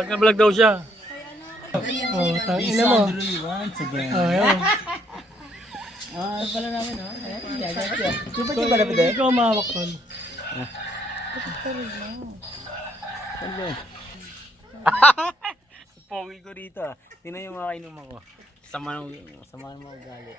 Vlog na vlog daw siya. Oh, tangina mo. Oh, yan. Ano pala namin, no? Chupa na pwede? Ikaw mahawak tol. Pogi ko rito. Tingnan yung mga inuman ko. Sama ng mga ugali.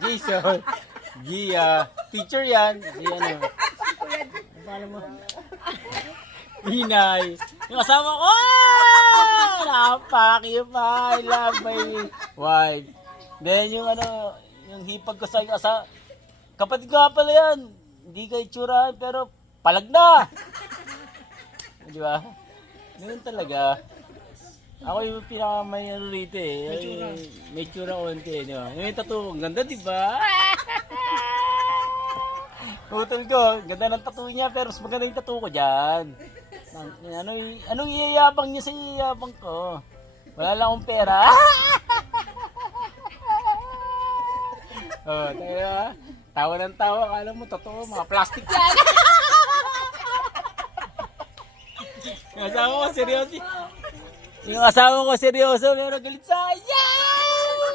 Jason. Gia. Teacher yan. Ano? Ano pala mo? Hinay. Yung kasama ko. Napaki pa. I love my wife. Then yung yung hipag ko sa kapatid ko nga pala yan. Hindi ka itsurahan pero palag na. Di ba? Ganun talaga. Ako yung pinaka may rito eh. May tsura konti. Di ba? Yung tattoo, ang ganda di ba? Utol ko, ganda ng tattoo niya pero mas maganda yung tattoo ko dyan. Anong iyayabang niya sa iyayabang ko? Wala lang akong pera. Oh, tayo ba? Tawa ng tawa, akala mo totoo, mga plastic yan. Yung asawa ko seryoso. Yung asawa ko seryoso, pero galit sa akin.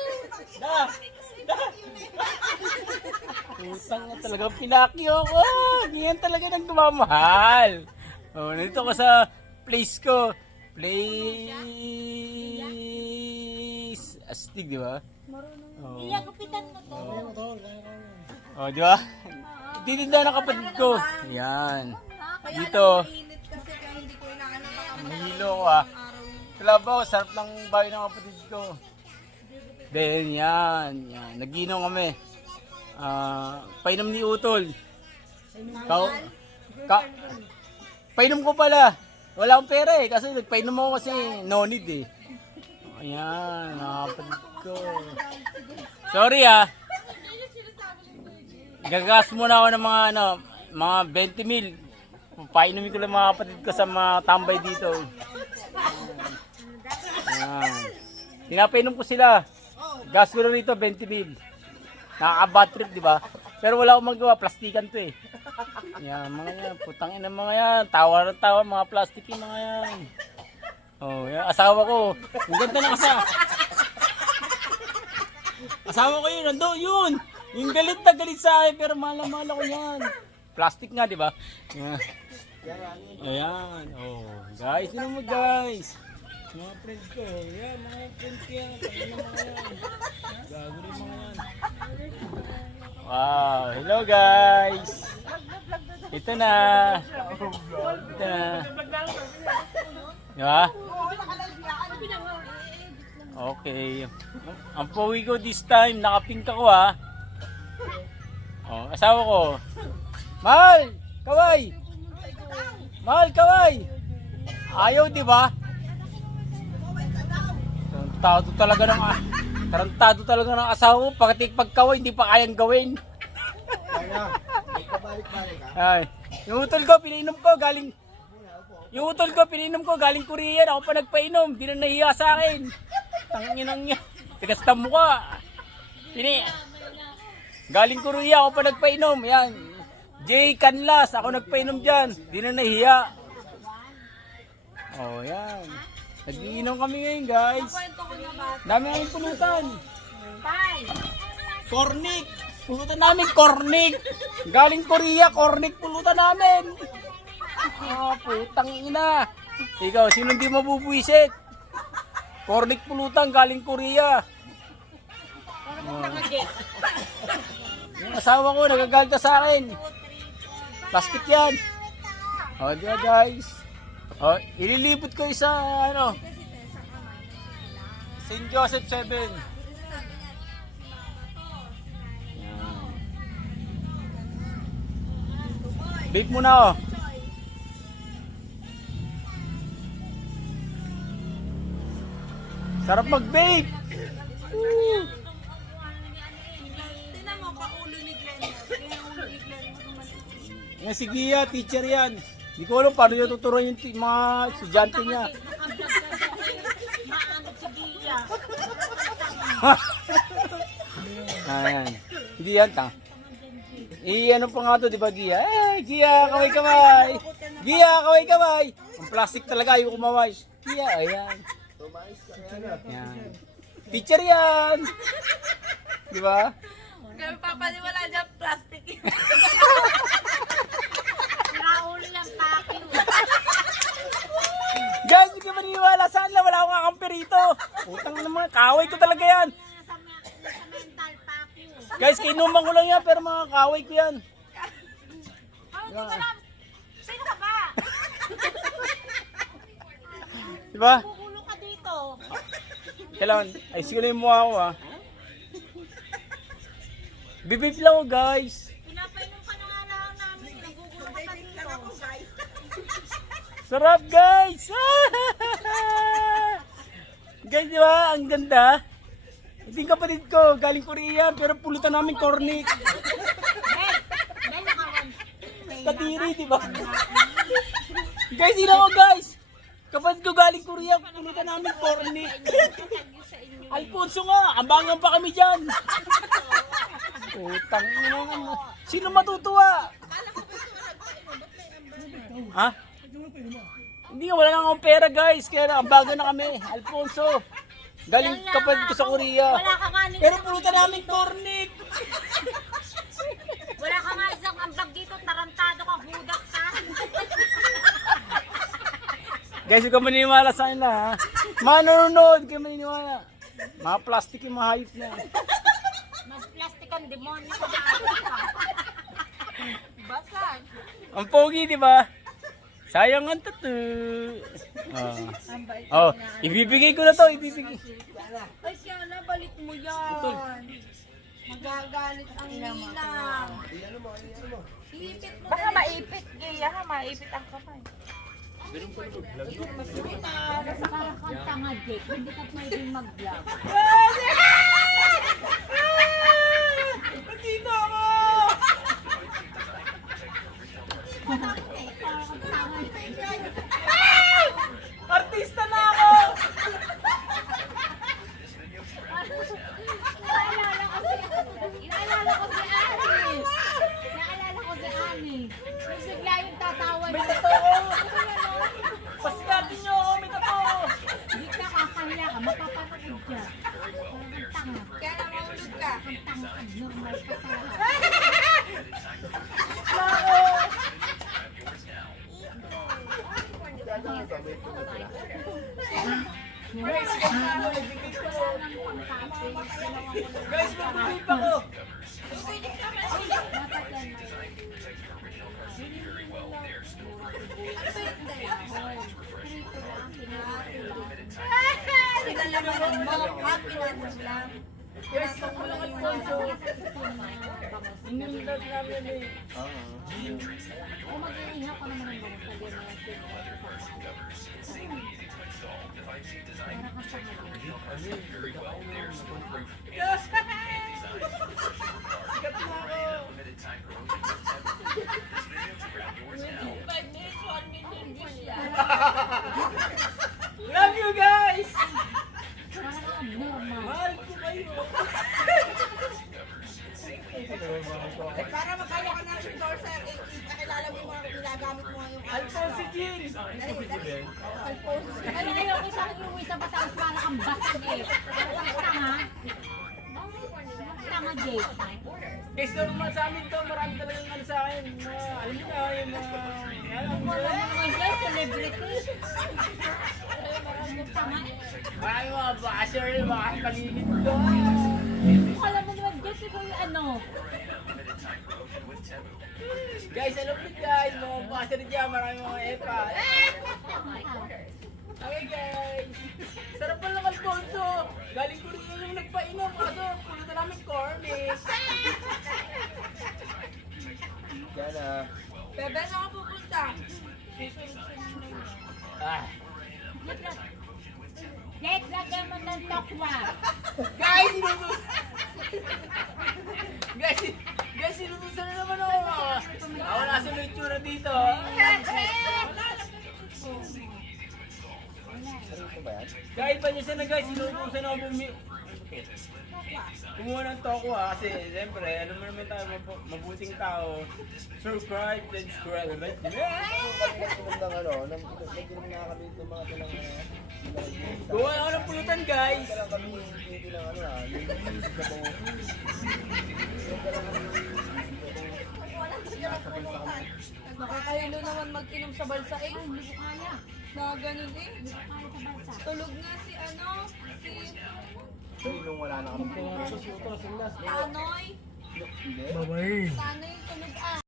Putang na talagang pinakyo ko. Ganyan talaga nang gumamahal. Oh, nandito ko sa place ko. Place astig, di ba? Oh. Iya, kapitan mo to. Oh, di ba? Titinda ng kapatid ko. Yan. Dito. Mainit kasi kaya hindi ko inaano Mahilo ko ah. Kalabaw, sarap ng bahay ng kapatid ko. Then yan. Nag-inom kami. Painom ni Utol. Painom ko pala. Wala akong pera eh. Kasi nagpainom ako kasi no need eh. Ayan, nakapatid ko. Sorry ah. Gagas muna ako ng mga 20 mil. Painumin ko lang mga kapatid ko sa mga tambay dito. Ayan. Pinapainom ko sila. Gas ko na rito 20 mil. Nakaka-bad trip, di ba? Pero wala akong magawa, plastikan to eh. Yan, mga yan, putang ina mga yan. Tawa na tawa, mga plastic yung mga yan. Oh, yan, asawa ko. Ang ganda ng asawa ko yun, nando, yun. Yung galit na galit sa akin, pero mahal ko yan. Plastic nga, di ba? Yan. Ayan, oh. Guys, yun mo guys. Mga friends ko, yan, mga friends ko yan. Gago rin mga yan. Wow, hello guys. Ito na. Ito na. Diba? Okay. Ang powi ko this time, nakapink ako ha. Oh, asawa ko. Mahal! Kaway! Mahal, kaway! Ayaw, di ba? Tarantado talaga ng asawa ko. Pagkaway, hindi pa kayang gawin. Ay, yung utol ko, pininom ko galing Korea. Ako pa nagpainom. Di na nahiya sa akin. Tanginang niya. Tigas na mukha. Galing Korea, ako pa nagpainom. Yan. Jay Canlas, ako nagpainom dyan. Di na nahiya. Oh, yan. Nag-iinom kami ngayon, guys. Dami namin pulutan. Cornic. Pulutan namin, cornic. Galing Korea, cornic pulutan namin. Putang ina. Ikaw, sino hindi mabubuisit? Cornic pulutan, galing Korea. Yung asawa ko, nagagalta sa akin. Plastic yan. O, diba guys? O, ililipot ko isa, St. Joseph 7. Vape muna ako. Sarap mag-vape. Tinan mo, paulo ni Glenn. Yan si Gia, teacher yan. Hindi ko alam paano niya tuturuan yung mga estudyante niya. Ayan. Hindi yan ta. Ano pa nga to, di ba Gia? Gia, kamay-kamay. Giya, kaway-kaway. Ang plastic talaga, yung kumaway. Giya, ayan. Yan. Teacher yan. Di ba? Kaya papaniwala dyan, plastic. Nakaulo yung pakyo. Guys, hindi ka maniniwala. Saan lang? Wala akong kakampi rito. Utang naman. Kaway ko talaga yan. Sa mental pakyo. Guys, kinuman ko lang yan. Pero mga kaway ko yan. Oh, hindi ko alam. Sino ka ba? Di ba? Kukulo ka dito. Kailangan. Ay, siguro yung mukha ko ah. Bibip lang ako guys. Pinapainom ka na nga lang namin. Nagugulo ka pa dito. Sarap guys! Guys, di ba? Ang ganda. Ito yung kapatid ko. Galing Korea. Pero pulutan namin cornic. Ben, nakawan. Katiri, di ba? Guys, sino ako guys? Kapatid ko galing Korea. Pulutan namin cornic. Alfonso nga. Ambangan pa kami dyan. Utang ina naman. Sino matutuwa? Ha? Hindi nga, wala nga akong pera guys. Kaya ambagan na kami. Alfonso. Galing kapatid ko sa Korea. Wala ka nga Pero pulutan namin cornic. Wala ka nga isang ambag dito. Tarantado ka, hudas ka. Guys, huwag ka maniniwala sa akin na ha. Manonood, huwag ka maniniwala. Mga plastic yung mga hayop na. Mas plastic ang demonyo ko na. Basag. Ang pogi, di ba? Sayang ang tattoo. Oh, ibibigay ko na to, ibibigay. Ay, Kiana, balik mo yan. Magagalit ang ninang. Ipit mo. Baka maipit, Gaya ha, maipit ang kamay. Parang kang tanga, Jake. Hindi ka pwedeng mag-vlog. Nandito ako! Parang kang tanga, Jake. Artista na ako! Naalala ko si Ani. Yung bigla yung tatawa May niya. totoo! Pasikatin nyo ako, may totoo! Hindi ka kakahiya ka, mapapanood ka. Parang kang tanga. Kaya na maulog ka. Kang tanga, abnormal ka talaga. Guys, magbibig ako! Nilalaman mo. Happy lang. Guys, mo lang Alfonso. Inunod namin eh. Kung mag-iiha ka naman ng bangus, lagyan mo yung Sikat na ako! Love you guys! Mahal ko kayo! Para makaya ka na yung door, sir. Kakilala mo yung mga ginagamit mo yung Alfonso Jean! Ano ngayon, isang iuwi sa Batangas para kang basag eh. Parang kang tanga. Tanga, Jake. Guys, normal sa amin to, marami talagang ano sa akin. Mga, alam mo na, yung mga... Wala naman dyan, celebrity. Tanga. Maraming mga basher, mga paligid ko. Alam mo naman dyan, ikaw yung ano. Guys, alam mo guys, mga basher dyan, maraming mga epa. Okay guys, sarap pa lang Alfonso. Galing ko rin yung nagpainom, kaso pulutan namin cornic. Yan ah. Bebe, saan ka pupunta? Ah. Jake, lagyan mo ng tokwa. Guys, sinutus! guys, sinutusan na naman ako. Ako nasa may itsura dito. Kahit pa niya siya na guys, sinutusan ako Bakit? Kumuha ng tokwa kasi siyempre, alam mo naman tayo, mabuting tao. Subscribe, then subscribe, right? Gawa ako ng pulutan, guys! Nakakahilo naman mag-inom sa balsa eh. Hindi ko kaya. Na ganun eh. Hindi ko kaya sa balsa. Tulog nga si ano, si Wala na kami. Tanoy. Babay. Tanoy tulog ah.